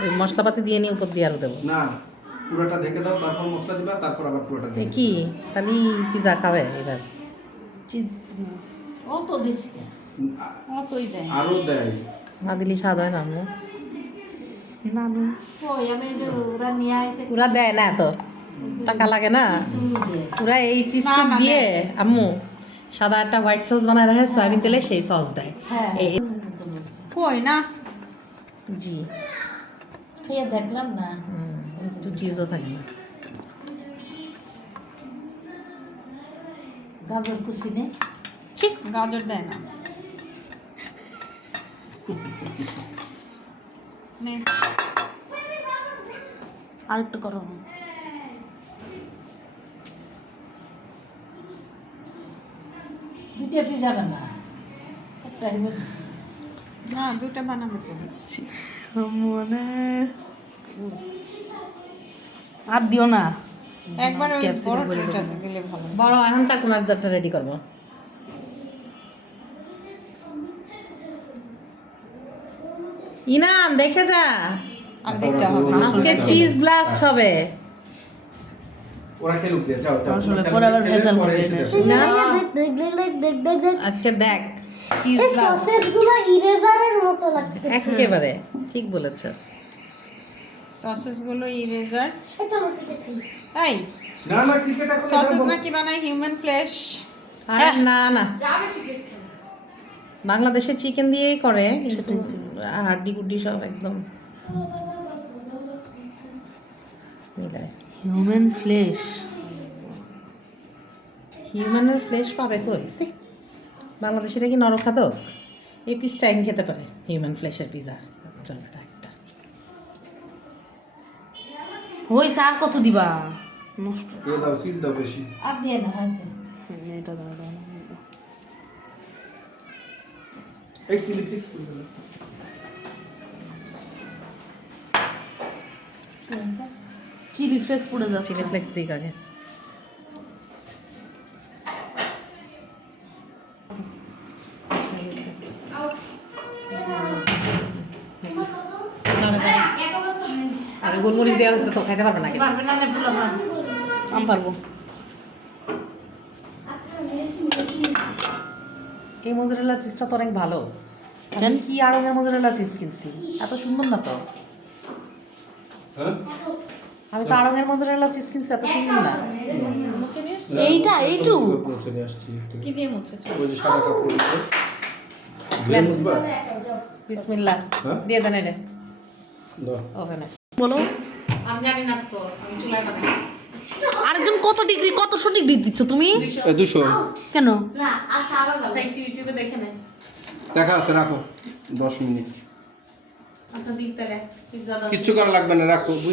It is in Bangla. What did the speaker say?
ওই মশলাপাতি দিয়ে নিয়ে উপর দিয়ে আরো দেবো না, পুরোটা ঢেকে দাও, তারপর মশলা দিবা, তারপর আবার পুরোটা এ ঢেকে কি তাহলে পিজা খাবে এবার চিজ ও তো দিস অতই দেয় আরো দেয়। না দিলে স্বাদ হয় না আম্মু নানু ওই আমি যে ওরা নিয়ে আসে ওরা দেয় না এত টাকা লাগে না শুরু দিয়ে ওরা এই চিজ না, না, দিয়ে দেয়। আম্মু সাদা একটা হোয়াইট সস বানায় রাখে সয়াবিন তেলে সেই সস দেয় হ্যাঁ এই- কই না জি খেয়ে দেখলাম না একটু চিজও থাকে না গাজর কুচি নেই ঠিক গাজর দেয় না নে আর একটু করো দুটো পিজা বানা একটা হইবে না দুটা বানাবো তো মনে আর দিও না একবার ওই ক্যাপসিকাম বড় করে ট্রেটাতে দিলে ভালো বড় এখন চাকুনার জারটা রেডি করবো ইনাম দেখে যা আর দেখতে হবে আজকে চিজ ব্লাস্ট হবে ওরা খেলুক দিয়ে, যাও যাও। আসলে তোমরা পরে আবার খেলে ভেজাল পরে হবে এসে না। দেখো। না দেখ দেখ দেখ দেখ দেখ দেখ আজকে দেখ চিজ এই ব্লাস্ট সসেস গুলো ইরেজারের মতো লাগছে একেবারে ঠিক বলেছ সসেস গুলো ইরেজার চলো ক্রিকেট খেলি এই না না, ক্রিকেট এখন সসেস এটা নাকি বানায় হিউম্যান ফ্লেশ আরে না না বাংলাদেশে চিকেন দিয়েই করে কিন্তু হাড্ডি গুড্ডি সব একদম মিলায় হিউম্যান ফ্লেশ হিউম্যানের ফ্লেশ পাবে কই সি বাংলাদেশের কি নরখাদক এই পিসটা আইন খেতে পারে হিউম্যান ফ্লেশের পিজা চলবে না একটা ওই স্যার কত দিবা নষ্ট দিয়ে দাও, চিজ দাও বেশি। আর দিয়ে না হয়েছে এটা দাও দাও এই চিলি ফ্লেক্স করে দাও। চিলি ফ্লেক্স পড়ে যাচ্ছে চিলি ফ্লেক্স দিক আগে আর গোলমরিচ দেওয়া হচ্ছে তো খাইতে পারবে না কিন্তু। পারবে না না ফুলা ভাত আমি পারবো এই মোজারেলা চিজটা তো অনেক ভালো কেন? আমি কি আড়ঙের মোজারেলা চিজ কিনছি এত সুন্দর না তো হ্যাঁ? আমি তো আড়ঙের মোজারেলা চিজ কিনছি এত সুন্দর না এইটা, এইটুকু? চলে আসছি একটু। কি দিয়ে মুছেছো ওই যে সাদা কাপড় দিয়ে। দিয়ে মুছবা? বিসমিল্লাহ হ্যাঁ? দিয়ে দেন এটা দাও। ওভেনে বলো আমি জানি না তো আমি চুলায় বানাই আরেকজন কত ডিগ্রি কতশো ডিগ্রি দিচ্ছ তুমি 200 কেন না আচ্ছা আবার বলো। আচ্ছা একটু ইউটিউবে দেখে নেন দেখা আছে, রাখো 10 মিনিট। আচ্ছা দিক তাহলে পিজ্জা দাও কিচ্ছু করা লাগবে না, রাখো।